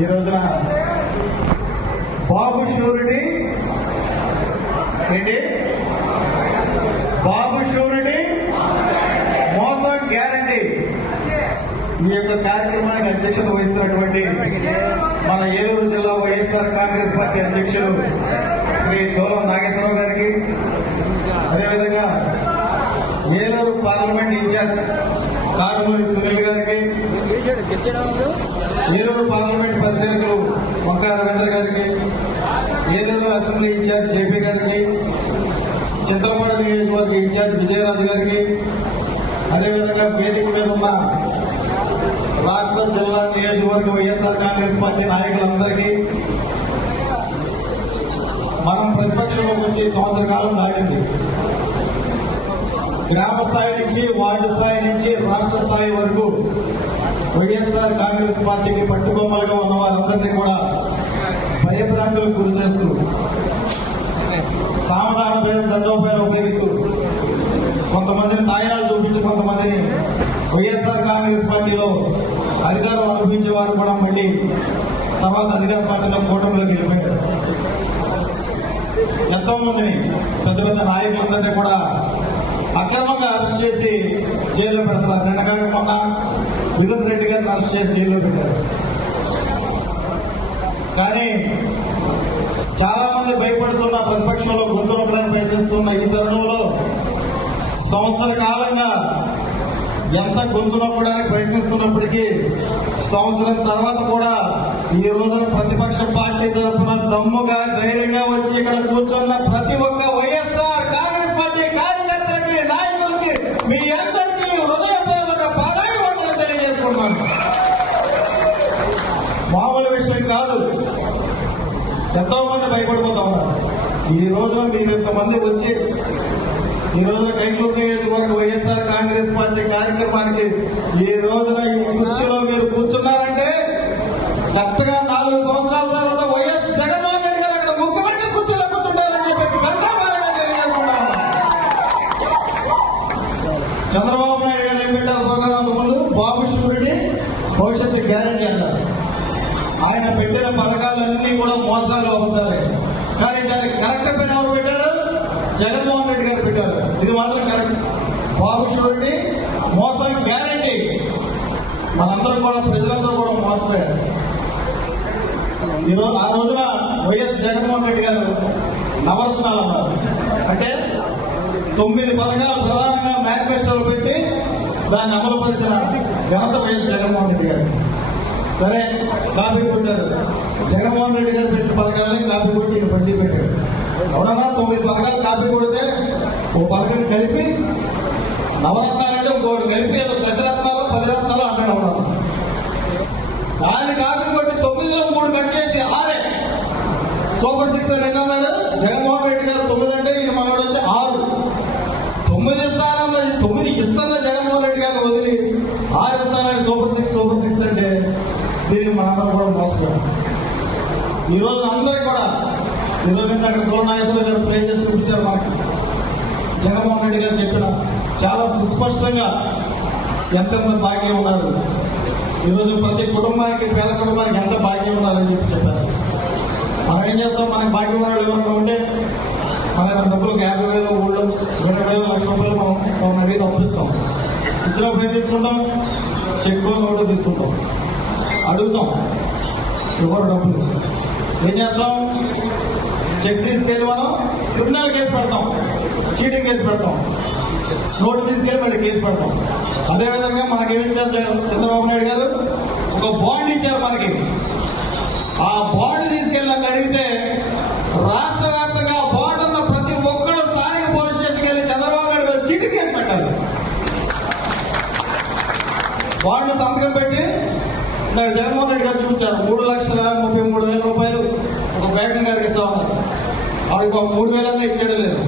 ఈ రోజున బాబు షూరిటీ ఏంటి? బాబు షూరిటీ మోసం గ్యారంటీ. ఈ యొక్క కార్యక్రమానికి అధ్యక్షత వహిస్తున్నటువంటి మన ఏలూరు జిల్లా వైఎస్ఆర్ కాంగ్రెస్ పార్టీ అధ్యక్షులు శ్రీ దోలం నాగేశ్వరరావు గారికి అదేవిధంగా ఏలూరు పార్లమెంట్ ఇన్ఛార్జ్ కారుమూరి సునీల్ గారికి ఏలూరు పార్లమెంట్ పరిశీలకులు వంకా రవీంద్ర గారికి ఏలూరు అసెంబ్లీ ఇన్ఛార్జ్ జేపీ గారికి చింతలపాడు నియోజకవర్గ ఇన్ఛార్జ్ విజయరాజు గారికి అదేవిధంగా వేదిక మీద ఉన్న రాష్ట్ర జిల్లా నియోజకవర్గ వైఎస్ఆర్ కాంగ్రెస్ పార్టీ నాయకులందరికీ మనం ప్రతిపక్షంలోకి వచ్చి సంవత్సర కాలం దాటింది. గ్రామ స్థాయి నుంచి వార్డు స్థాయి నుంచి రాష్ట్ర స్థాయి వరకు వైఎస్ఆర్ కాంగ్రెస్ పార్టీకి పట్టుకొమ్మలుగా ఉన్న వారందరినీ కూడా భయభ్రాంతులకు గురి చేస్తూ సామధాన భేదం దండోపాయాలు ఉపయోగిస్తూ కొంతమందిని తాయాలు చూపించి కొంతమందిని వైఎస్ఆర్ కాంగ్రెస్ పార్టీలో అధికారం అనుభవించే వారు కూడా మళ్ళీ తర్వాత అధికార పార్టీలో కూటమిలోకి వెళ్ళిపోయారు. ఎంతో మందిని పెద్ద పెద్ద నాయకులందరినీ కూడా అక్రమంగా అరెస్ట్ చేసి జైల్లో పెడతారు? నిన్నగాక మొన్న మిథున్ రెడ్డి గారిని అరెస్ట్ చేసి జైల్లో పెట్టారు. కానీ చాలా మంది భయపడుతున్న ప్రతిపక్షంలో గొంతు నొక్కడానికి ప్రయత్నిస్తున్న ఈ తరుణంలో సంవత్సర కాలంగా ఎంత గొంతు నొప్పడానికి ప్రయత్నిస్తున్నప్పటికీ సంవత్సరం తర్వాత కూడా ఈ రోజున ప్రతిపక్ష పార్టీ తరఫున దమ్ముగా ధైర్యంగా వచ్చి ఇక్కడ కూర్చున్న ప్రతి ఒక్క వైఎస్ఆర్ ఎంతో మంది భయపడిపోతా ఉన్నారు. ఈ రోజున మీరు ఇంతమంది వచ్చి ఈ రోజున కైకలూరు నియోజకవర్గం వైఎస్ఆర్ కాంగ్రెస్ పార్టీ కార్యక్రమానికి ఈ రోజున ఈ కుర్చీలో మీరు కూర్చున్నారంటే కరెక్ట్గా నాలుగు సంవత్సరాల తర్వాత వైఎస్ జగన్మోహన్ రెడ్డి గారు అక్కడ ముఖ్యమంత్రి కుర్చీలో కూర్చుంటారని చెప్పి చంద్రబాబు నాయుడు గారు ఏం పెట్టారు ప్రోగ్రాం ముందు? బాబు షూరిటీ భవిష్యత్తు గ్యారంటీ అన్నారు. ఆయన పెట్టిన పథకాలన్నీ కూడా మోసాలు అవుతాయి. కానీ దానికి కరెక్ట్ పైన ఎవరు పెట్టారు? జగన్మోహన్ రెడ్డి గారు పెట్టారు. ఇది మాత్రం కరెక్ట్. బాబు షూరిటీ మోసం గ్యారంటీ. మనందరూ కూడా ప్రజలందరూ కూడా మోసపోయారు. ఈరోజు ఆ రోజున వైఎస్ జగన్మోహన్ రెడ్డి గారు నవరత్నాలు అన్నారు. అంటే తొమ్మిది పథకాలు ప్రధానంగా మేనిఫెస్టోలు పెట్టి దాన్ని అమలుపరిచిన ఘనత వైఎస్ జగన్మోహన్ రెడ్డి గారు. సరే కాపీ కొట్టారు. జగన్మోహన్ రెడ్డి గారు పెట్టిన పథకాలని కాపీ కొట్టి ఈయన పట్టి పెట్టాడు. అవునా తొమ్మిది పథకాలు కాపీ కొడితే ఓ పథకం కలిపి నవరత్నాలంటే ఇంకోటి కలిపి ఏదో దశరత్నాలు పది రత్నాలు అంటాడు అవునా? దాన్ని కాపీ కొట్టి తొమ్మిదిలో మూడు కట్టేసి ఆరే. సూపర్ సిక్స్ అని అన్నాడు జగన్మోహన్ రెడ్డి గారు తొమ్మిది అంటే ఈయన మనవాడు వచ్చి ఆరు. తొమ్మిది స్థానంలో తొమ్మిది ఇస్తాన జగన్మోహన్ రెడ్డి గారిని వదిలి ఆరు స్థానాన్ని సూపర్ సిక్స్ సూపర్ సిక్స్ అంటే దీన్ని మనందరం కూడా మోసపోయాం ఈరోజు అందరూ అందరికి కూడా ఈ రోజు అక్కడ దూర నాగేశ్వర గారు ప్లే చేసి చూపించారు మనకి జగన్మోహన్ రెడ్డి గారు చెప్పిన చాలా సుస్పష్టంగా ఎంతెంత భాగ్యం ఉన్నారు. ఈరోజు ప్రతి కుటుంబానికి పేద కుటుంబానికి ఎంత భాగ్యం ఉన్నారని చెప్పి చెప్పారు. మనం ఏం చేస్తాం? మనకి భాగ్యం ఉన్న ఎవరైనా ఉంటే మన డబ్బులు యాభై వేలు ఊళ్ళో ఇరవై వేలు లక్ష రూపాయలు మనం మనం అడిగి పంపిస్తాం ఇచ్చినప్పుడు ఏం తీసుకుంటాం? చెక్ నోటు తీసుకుంటాం. అడుగుతాం. ఎవరు డబ్బులు? ఏం చేస్తాం? చెక్ తీసుకెళ్ళి మనం క్రిమినల్ కేసు పెడతాం. చీటింగ్ కేసు పెడతాం. నోటు తీసుకెళ్ళి మళ్ళీ కేసు పెడతాం. అదేవిధంగా మనకి ఇచ్చారు చంద్రబాబు నాయుడు గారు? ఒక బాండ్ ఇచ్చారు మనకి. ఆ బాండ్ తీసుకెళ్ళి అడిగితే రాష్ట్ర వ్యాప్తంగా బాండ్ ఉన్న ప్రతి ఒక్కరు స్థానిక పోలీస్ స్టేషన్కి వెళ్ళి చంద్రబాబు నాయుడు మీద చీటింగ్ కేసు పెట్టాలి. బాండ్ సంతకం పెట్టి నాకు జగన్మోహన్ రెడ్డి గారు చూపించారు. మూడు లక్షల ముప్పై మూడు వేల రూపాయలు ఒక బ్యాంక్ గారికి ఇస్తా ఉన్నారు. ఆవిడకి ఒక మూడు వేలన్నా ఇచ్చేయడం లేదు.